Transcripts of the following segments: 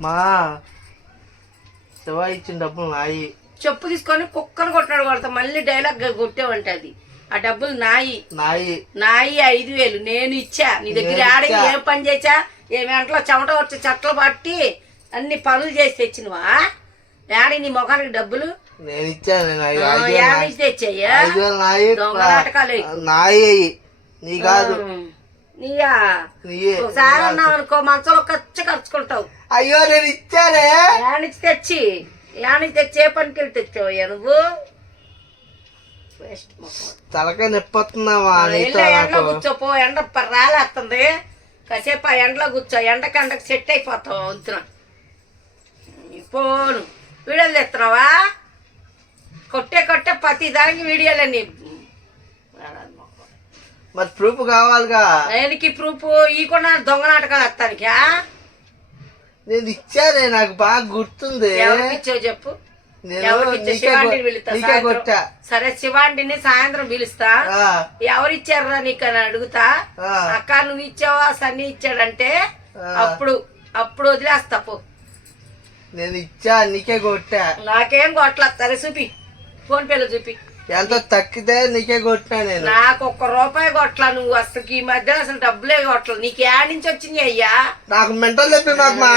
మా శివ ఇచ్చిన డబ్బులు నాయి. చెప్పు తీసుకొని కుక్కను కొట్టినాడు కొడతా మళ్ళీ డైలాగ్ కొట్టేవంటే అది. ఆ డబ్బులు నాయి. నాయి. నాయి ఐదు వేలు. నేను ఇచ్చా. నీ దగ్గర ఆడ. ఏం పని చేసా? ఏ వెంటలో చెమట వచ్చి చెట్లు పట్టి అన్ని పనులు చేసి తెచ్చినవా? ఏడి నీ ముఖానికి డబ్బులు? నేను ఇచ్చాను. నుంచి తెచ్చాయా? నాటకాలు. నాయి. నీ కాదు. నీయా ఒకసారి అన్నావు అనుకో మంచంలో ఖర్చు ఖర్చుకుంటావు అయ్యో నేను ఇచ్చానే. యానిచ్చి తెచ్చి? యానిచ్చి తెచ్చి ఏ పనికి వెళ్ళి తెచ్చావయ్యా నువ్వు. తలకాయ వెళ్ళి ఎండలో నాకు. కూర్చోపో ఎండ రాలేస్తుంది కాసేపు ఆ ఎండలో కూర్చో ఎండకి ఎండకి సెట్ అయిపోతావు వంతున పోను. వీడియోలు తెస్తున్నావా? కొట్టే కొట్టే ప్రతి దానికి వీడియోలన్నీ మరి ప్రూఫ్ కావాలిగా. ఆయనకి ప్రూఫ్ ఈ కూడా దొంగ నాటకాలు వస్తానికా నేను ఇచ్చానే నాకు బాగా గుర్తుంది. ఇచ్చావు చెప్పు? సరే శివాంటిని సాయంత్రం పిలుస్తా. ఎవరు ఇచ్చారా నీకు అని అడుగుతా. అక్క నువ్వు ఇచ్చావా? సన్నీ ఇచ్చాడంటే. అప్పుడు అప్పుడు వదిలేస్తా పో. నేను ఇచ్చా నీకే కొట్టా. నాకేం కొట్ల సరే చూపి. ఫోన్ పేలో చూపి. ఎంత తక్కితే నీకే కొట్టినా నేను. నాకు ఒక్క రూపాయి కొట్ల నువ్వు అసలు ఈ మధ్యన అసలు డబ్బులే కొట్ల నీకు ఏడ నుంచి వచ్చింది అయ్యా? నాకు మెంటల్ చెప్పి మాకు మా.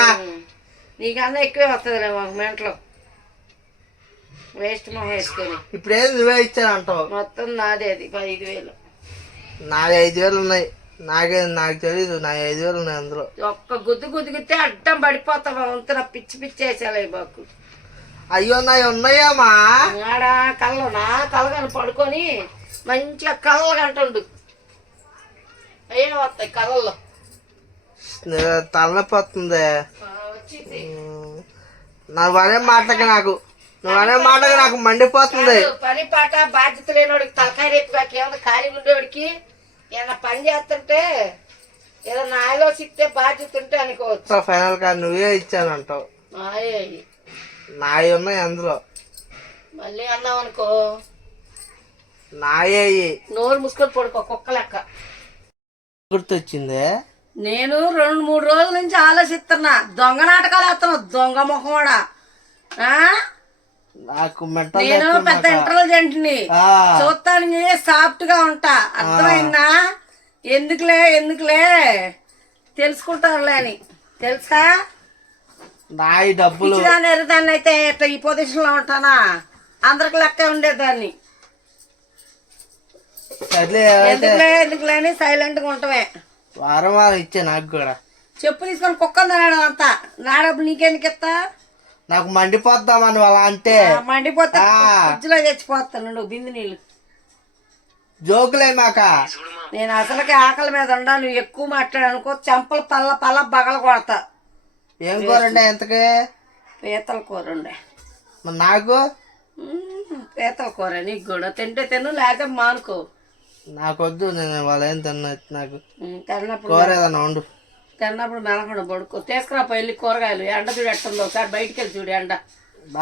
నీకన్నా ఎక్కువే వస్తుంది మాకు మెంట్లో. వేస్ట్ మొహం వేసుకొని ఇప్పుడు ఏది నువ్వే ఇచ్చానంటావు మొత్తం నాదే అది ఐదు వేలు. నాది ఐదు వేలు ఉన్నాయి. నాకే నాకు తెలీదు నా ఐదు వేలు ఉన్నాయి అందులో. ఒక్క గుద్దు గుద్దుగితే అడ్డం పడిపోతావా వంతున పిచ్చి పిచ్చి వేసేలే బాకు అయ్యో నాయి ఉన్నాయమ్మా ఆడ కళ్ళనా? కళ్ళగాని పడుకొని మంచిగా కళ్ళ అంటుండు అయ్యే వస్తాయి కళ్ళల్లో. ఉమ్, నువ్వు అనే మాటకి నాకు నువ్వు అనే మాటకి నాకు మండిపోతుంది. పని పాట బాధ్యత లేనివాడికి తలకాయ రేపు ఏమన్నా ఖాళీ ఉండేవాడికి ఏమన్నా పని చేస్తుంటే ఏదన్నా ఆలోచిస్తే బాధ్యత ఉంటే అనుకోవచ్చు. ఫైనల్గా నువ్వే ఇచ్చానంటావు. నాయి ఉన్నాయి అందులో. మళ్ళీ అన్నాం అనుకో. నాయే. నోరు మూసుకొని పడుకో కుక్క లెక్క. గుర్తొచ్చిందే? నేను రెండు మూడు రోజుల నుంచి ఆలోచిస్తున్నా. దొంగ నాటకాలు వేస్తున్నా దొంగ మొహమాడా. ఆ? నాకు నేను పెద్ద ఇంటెలిజెంట్ని చూస్తానికి సాఫ్ట్గా ఉంటా. అర్థమైందా? ఎందుకులే ఎందుకులే? తెలుసుకుంటారులే అని. తెలుసా? నాయి డబ్బులు. పిచ్చిదాన్ని ఎరదాన్ని అయితే ఇట్లా ఈ పొజిషన్లో ఉంటానా? అందరికి లెక్క ఉండేదాన్ని. సర్లే అయితే ఎందుకులే ఎందుకులే అని సైలెంట్గా ఉంటామే వారం వారం ఇచ్చే నాకు కూడా. చెప్పు తీసుకొని కుక్కని తినడం అంతా. నా డబ్బు నీకెందుకు ఇస్తా? నాకు మండిపోద్దామని అలా అంటే. ఆ, మండిపోతే ఆ. ఫ్రిడ్జ్లో చచ్చిపోతాను నువ్వు బిందు నీళ్ళు. జోకులే మాక. నేను అసలుకి ఆకలి మీద ఉండా నువ్వు ఎక్కువ మాట్లాడనుకో చెంపలు పల్ల పల్ల బగల కొడతా. ఏం కూరండి ఎంతకి పీతల కూర ఉండే మరి నాకు? పీతల కూర నీకు కూడా. తింటే తిను లేకపోతే మానుకో. నాకొద్దు నేను వాళ్ళు ఏం తిన్నా నాకు. తిన్నప్పుడు కూర ఏదన్నా వండు. తిన్నప్పుడు మెలకుండా పడుకో. తీసుకురాపో వెళ్ళి కూరగాయలు. ఎండ చూడు ఎట్టుందో ఒకసారి బయటికి వెళ్ళి చూడు ఎండ.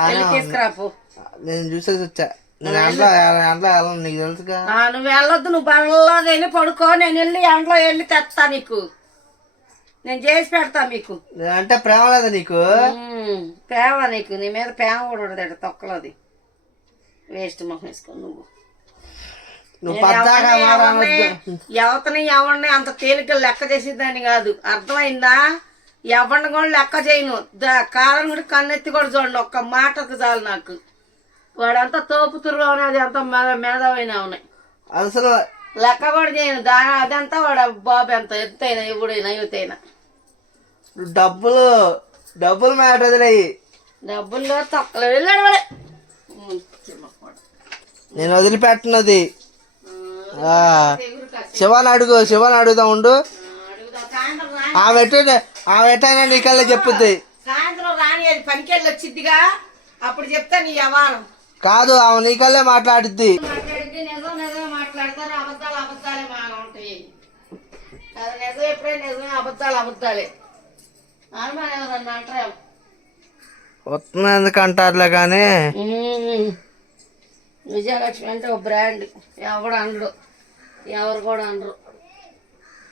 వెళ్ళి తీసుకురాపో. నేను చూసేసి వచ్చా. నేను ఎండలో ఎండలో వెళ్ళను నీకు తెలుసుగా. నువ్వు వెళ్ళొద్దు నువ్వు బండ్లో వెళ్ళి పడుకో. నేను వెళ్ళి ఎండలో వెళ్ళి తెస్తా నీకు. నేను చేసి పెడతా మీకు. అంటే ప్రేమ లేదా నీకు. ప్రేమ నీకు. నీ మీద ప్రేమ కూడా ఉండదు తొక్కలోది. వేస్ట్ మొహం వేసుకో నువ్వు. మారనొద్దు ఎవరిని అంత తేలిక లెక్క చేసేదాన్ని కాదు. అర్థమైందా? ఎవరిని కూడా లెక్క చేయను. దా- కాలం కూడా కన్నెత్తి కూడా చూడండి ఒక్క మాటకు చాలు నాకు. వాడంతా తోపు తురుగు అనేది అంత మేధావైన ఉన్నాయి. అసలు లెక్క కూడా చేయను. దా అదంతా వాడు బాబు ఎంత ఎత్తైనా ఎవడైనా యువతైనా. డబ్బులు డబ్బులు మ్యాటర్ వదిలేయి డబ్బుల్లో తొక్కలు వెళ్ళాడు వాడే. నేను వదిలిపెట్టినది. ఆ, శివాని అడుగు శివాని అడుగుతా ఉండు. ఆమె ఎట్టు ఆమె ఎట్టైనా నీకల్లా చెప్పుద్ది. సాయంత్రం రాని అది పనికెళ్ళి వచ్చిద్దిగా. అప్పుడు చెప్తా నీ వ్యవహారం కాదు ఆమె నీకల్లే మాట్లాడిద్ది. మాట్లాడతారు అబద్ధాలు అబద్ధాలే బాగా ఉంటాయి. అది నిజం ఎప్పుడే నిజమే అబద్ధాలు అబద్ధాలే. అనుమానం ఎవరన్నా అంటారు? వస్తుంది ఎందుకు అంటారులే కానీ? విజయలక్ష్మి అంటే ఒక బ్రాండ్. ఎవడు అనడు. ఎవరు కూడా అనరు.